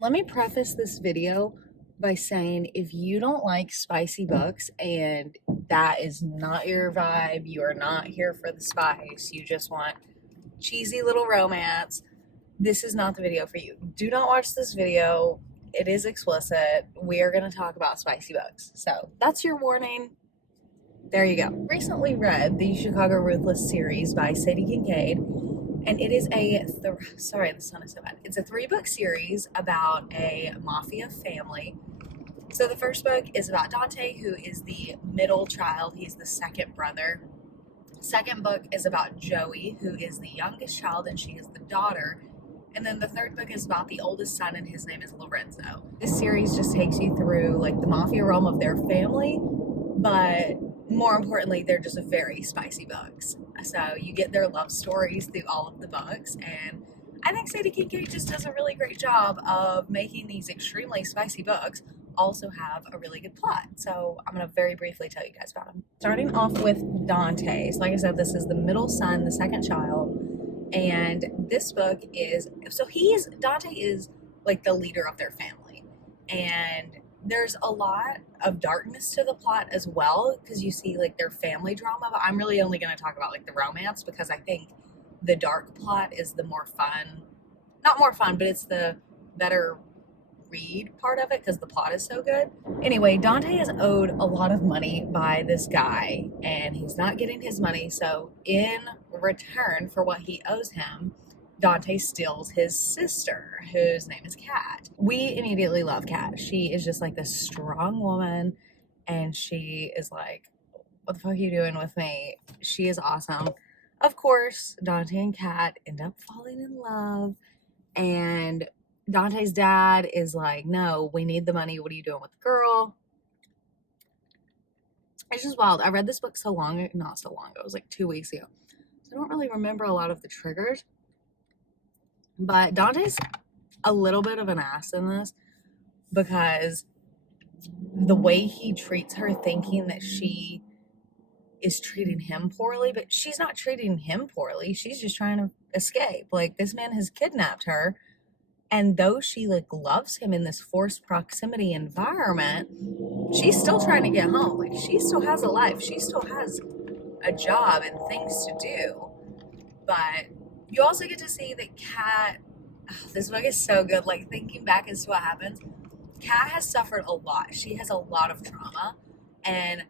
Let me preface this video by saying if you don't like spicy books and that is not your vibe, you are not here for the spice, you just want cheesy little romance, this is not the video for you. Do not watch this video. It is explicit. We are going to talk about spicy books. So that's your warning. There you go. Recently read the Chicago Ruthless series by Sadie Kincaid, and it is sorry, the sun is so bad. It's a 3-book series about a mafia family. So the first book is about Dante, who is the middle child. He's the second brother. Second book is about Joey, who is the youngest child, and she is the daughter. And then the third book is about the oldest son, and his name is Lorenzo. This series just takes you through like the mafia realm of their family, but more importantly, they're just very spicy books. So you get their love stories through all of the books, and I think Sadie Kincaid just does a really great job of making these extremely spicy books also have a really good plot. So I'm going to very briefly tell you guys about them. Starting off with Dante. So like I said, this is the middle son, the second child. And this book is, Dante is like the leader of their family. And there's a lot of darkness to the plot as well, because you see like their family drama, but I'm really only going to talk about like the romance, because I think the dark plot is the more fun, not more fun, but it's the better read part of it because the plot is so good. Anyway, Dante is owed a lot of money by this guy and he's not getting his money. So in return for what he owes him, Dante steals his sister, whose name is Kat. We immediately love Kat. She is just like this strong woman, and she is like, what the fuck are you doing with me? She is awesome. Of course, Dante and Kat end up falling in love, and Dante's dad is like, no, we need the money. What are you doing with the girl? It's just wild. I read this book not so long ago. It was like 2 weeks ago. So I don't really remember a lot of the triggers. But Dante's a little bit of an ass in this, because the way he treats her, thinking that she is treating him poorly, but she's not treating him poorly. She's just trying to escape. Like, this man has kidnapped her. And though she like loves him in this forced proximity environment, she's still trying to get home. Like, she still has a life. She still has a job and things to do. But you also get to see that Kat, this book is so good. Like, thinking back as to what happens, Kat has suffered a lot. She has a lot of trauma. And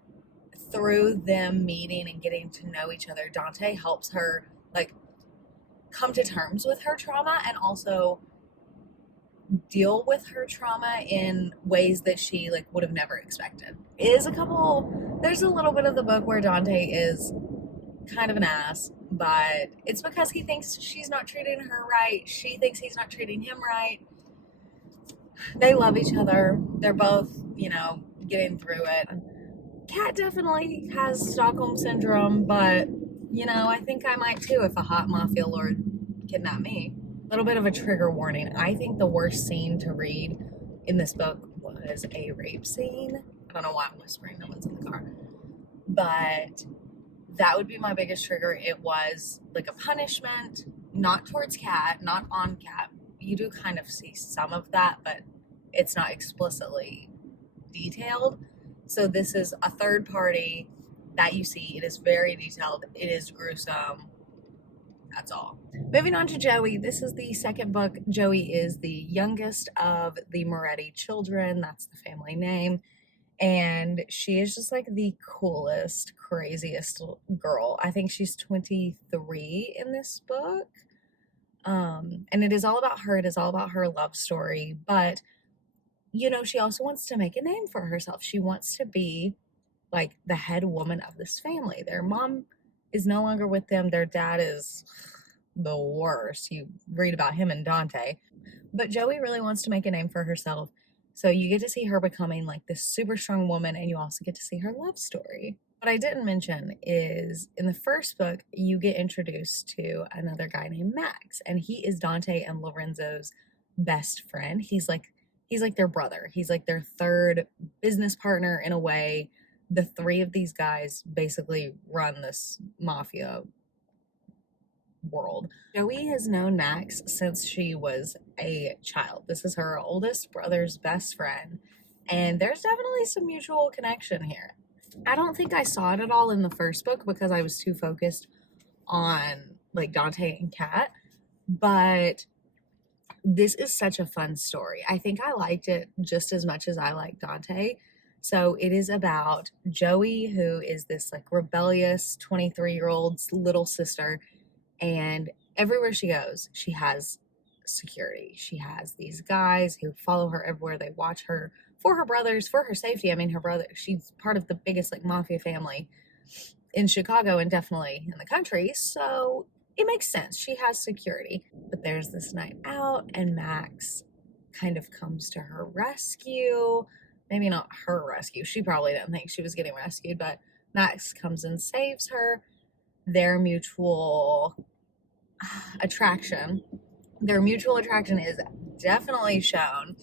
through them meeting and getting to know each other, Dante helps her like come to terms with her trauma and also deal with her trauma in ways that she like would have never expected. There's a little bit of the book where Dante is kind of an ass, but it's because he thinks she's not treating her right. She thinks he's not treating him right. They love each other. They're both, getting through it. Kat definitely has Stockholm syndrome, but I think I might too if a hot mafia lord kidnapped me. Little bit of a trigger warning. I think the worst scene to read in this book was a rape scene. I don't know why I'm whispering, no one's in the car. But that would be my biggest trigger. It was like a punishment, not towards Kat, not on Kat. You do kind of see some of that, but it's not explicitly detailed. So this is a third party that you see. It is very detailed. It is gruesome. That's all. Moving on to Joey. This is the second book. Joey is the youngest of the Moretti children. That's the family name. And she is just like the coolest, craziest girl. I think she's 23 in this book. And it is all about her. It is all about her love story. But, she also wants to make a name for herself. She wants to be like the head woman of this family. Their mom is no longer with them. Their dad is the worst. You read about him in Dante. But Joey really wants to make a name for herself. So you get to see her becoming like this super strong woman, and you also get to see her love story. What I didn't mention is in the first book, you get introduced to another guy named Max, and he is Dante and Lorenzo's best friend. He's like their brother. He's like their third business partner in a way. The three of these guys basically run this mafia world. Joey has known Max since she was a child. This is her oldest brother's best friend, and there's definitely some mutual connection here. I don't think I saw it at all in the first book because I was too focused on like Dante and Kat, but this is such a fun story. I think I liked it just as much as I liked Dante. So it is about Joey, who is this like rebellious 23-year-old's little sister, and everywhere she goes, she has security. She has these guys who follow her everywhere. They watch her for her brothers, for her safety. I mean, her brother, she's part of the biggest like mafia family in Chicago and definitely in the country. So it makes sense. She has security. But there's this night out, and Max kind of comes to her rescue. Maybe not her rescue. She probably didn't think she was getting rescued, but Max comes and saves her. Their mutual attraction. Their mutual attraction is definitely shown,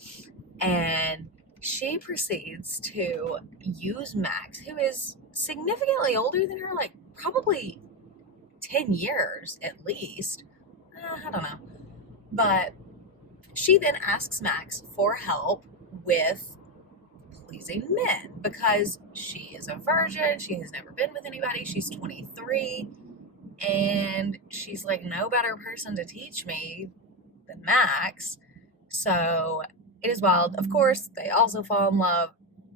and she proceeds to use Max, who is significantly older than her, like probably 10 years at least. I don't know. But she then asks Max for help with pleasing men because she is a virgin. She has never been with anybody. She's 23. And she's like, no better person to teach me than Max. So it is wild. Of course, they also fall in love.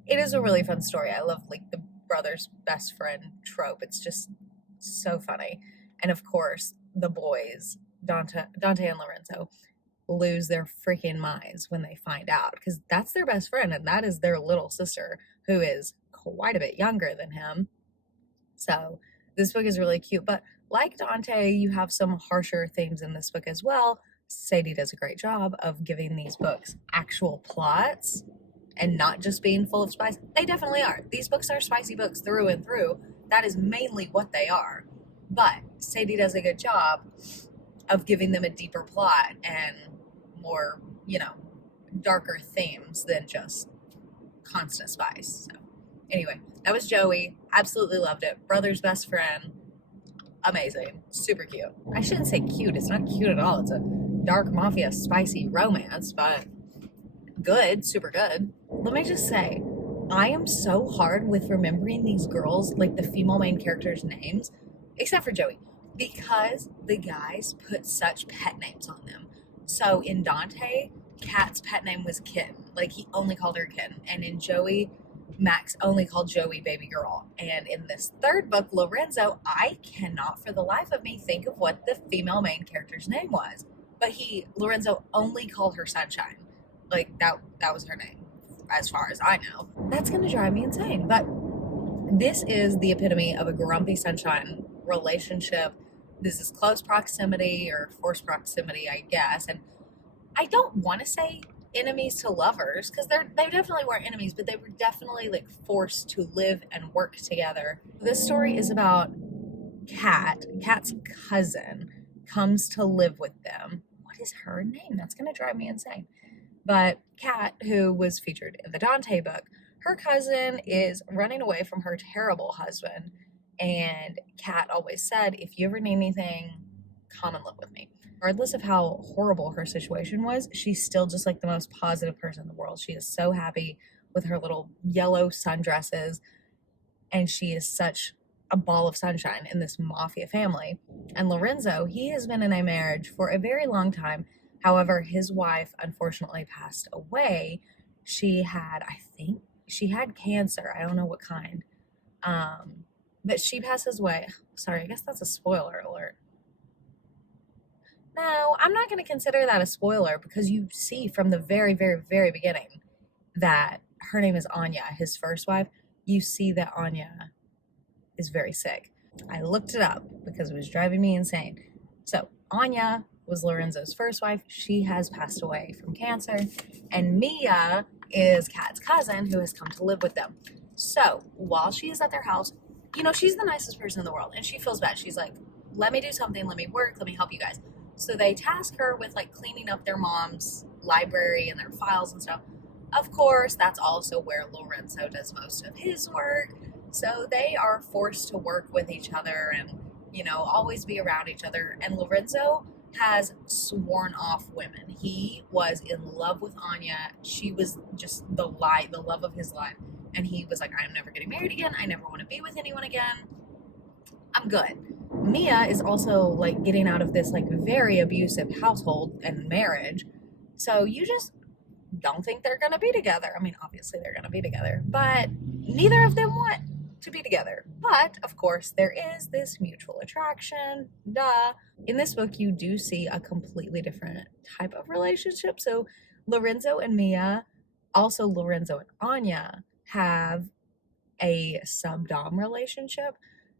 It is a really fun story. I love like the brother's best friend trope. It's just so funny. And of course, the boys, Dante and Lorenzo, lose their freaking minds when they find out because that's their best friend and that is their little sister who is quite a bit younger than him. So this book is really cute. But like Dante, you have some harsher themes in this book as well. Sadie does a great job of giving these books actual plots and not just being full of spice. They definitely are. These books are spicy books through and through. That is mainly what they are. But Sadie does a good job of giving them a deeper plot and more, darker themes than just constant spice. So anyway, that was Joey. Absolutely loved it. Brother's best friend. Amazing. Super cute. I shouldn't say cute. It's not cute at all. It's a dark mafia spicy romance, but good. Super good. Let me just say, I am so hard with remembering these girls, like the female main characters' names, except for Joey, because the guys put such pet names on them. So in Dante, Kat's pet name was Kitten. Like he only called her Kitten. And in Joey, Max only called Joey baby girl. And in this third book, Lorenzo, I cannot for the life of me think of what the female main character's name was. But Lorenzo only called her Sunshine. Like that was her name, as far as I know. That's gonna drive me insane. But this is the epitome of a grumpy sunshine relationship. This is close proximity or forced proximity, I guess. And I don't want to say enemies to lovers because they definitely weren't enemies, but they were definitely like forced to live and work together. This story is about Kat's cousin comes to live with them. What is her name? That's gonna drive me insane. But Kat, who was featured in the Dante book, her cousin is running away from her terrible husband. And Kat always said, if you ever need anything, come and live with me. Regardless of how horrible her situation was, she's still just like the most positive person in the world. She is so happy with her little yellow sundresses. And she is such a ball of sunshine in this mafia family. And Lorenzo, he has been in a marriage for a very long time. However, his wife unfortunately passed away. She had cancer. I don't know what kind. But she passes away. Sorry, I guess that's a spoiler alert. No, I'm not going to consider that a spoiler because you see from the very, very, very beginning that her name is Anya, his first wife. You see that Anya is very sick. I looked it up because it was driving me insane. So Anya was Lorenzo's first wife. She has passed away from cancer. And Mia is Kat's cousin who has come to live with them. So while she is at their house, she's the nicest person in the world. And she feels bad. She's like, let me do something. Let me work. Let me help you guys. So they task her with like cleaning up their mom's library and their files and stuff. Of course, that's also where Lorenzo does most of his work. So they are forced to work with each other and you know, always be around each other. And Lorenzo has sworn off women. He was in love with Anya. She was just the love of his life. And he was like, I'm never getting married again. I never want to be with anyone again. I'm good. Mia is also like getting out of this like very abusive household and marriage. So you just don't think they're going to be together. I mean, obviously they're going to be together, but neither of them want to be together. But of course, there is this mutual attraction. Duh. In this book, you do see a completely different type of relationship. So Lorenzo and Mia, also Lorenzo and Anya, have a sub-dom relationship.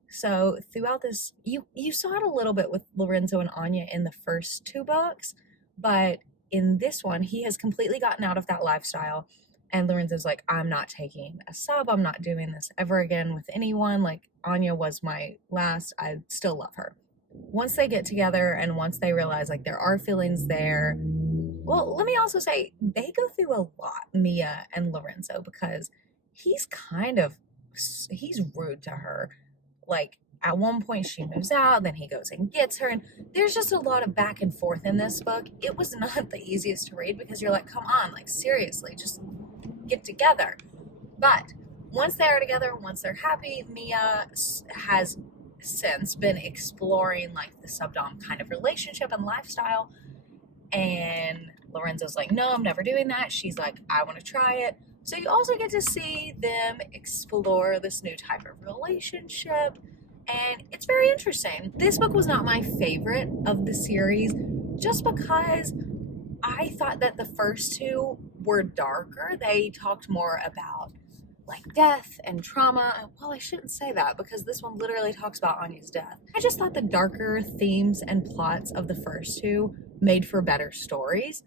So throughout this, you saw it a little bit with Lorenzo and Anya in the first two books, but in this one, he has completely gotten out of that lifestyle. And Lorenzo's like, I'm not taking a sub. I'm not doing this ever again with anyone. Like, Anya was my last. I still love her. Once they get together and once they realize like there are feelings there, well, let me also say they go through a lot, Mia and Lorenzo, because he's rude to her. Like, at one point she moves out, then he goes and gets her, and there's just a lot of back and forth in this book. It was not the easiest to read because you're like, come on, like seriously, just get together. But once they are together, once they're happy, Mia has since been exploring like the subdom kind of relationship and lifestyle, and Lorenzo's like, no, I'm never doing that. She's like, I want to try it. So you also get to see them explore this new type of relationship, and it's very interesting. This book was not my favorite of the series just because I thought that the first two were darker. They talked more about like death and trauma. Well, I shouldn't say that because this one literally talks about Anya's death. I just thought the darker themes and plots of the first two made for better stories.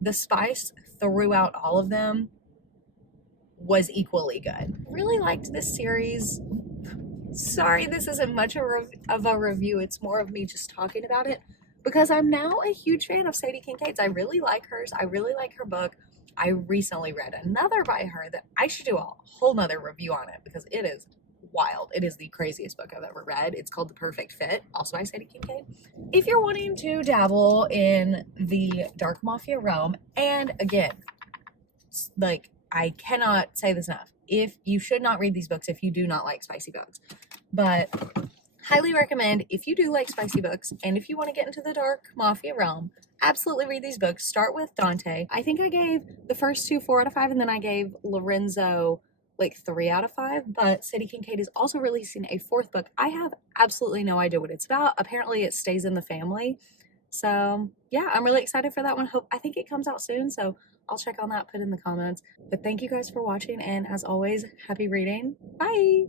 The spice throughout all of them was equally good. Really liked this series. Sorry, this isn't much of a review. It's more of me just talking about it because I'm now a huge fan of Sadie Kincaid's. I really like hers. I really like her book. I recently read another by her that I should do a whole nother review on it because it is wild. It is the craziest book I've ever read. It's called The Perfect Fit, also by Sadie Kincaid. If you're wanting to dabble in the dark mafia realm, and again, like, I cannot say this enough. If you should not read these books if you do not like spicy books, but highly recommend if you do like spicy books and if you want to get into the dark mafia realm, absolutely read these books. Start with Dante. I think I gave the first two 4 out of 5, and then I gave Lorenzo like 3 out of 5. But Sadie Kincaid is also releasing a 4th book. I have absolutely no idea what it's about. Apparently, it stays in the family. So yeah, I'm really excited for that one. I think it comes out soon. So I'll check on that, put in the comments. But thank you guys for watching, and as always, happy reading. Bye!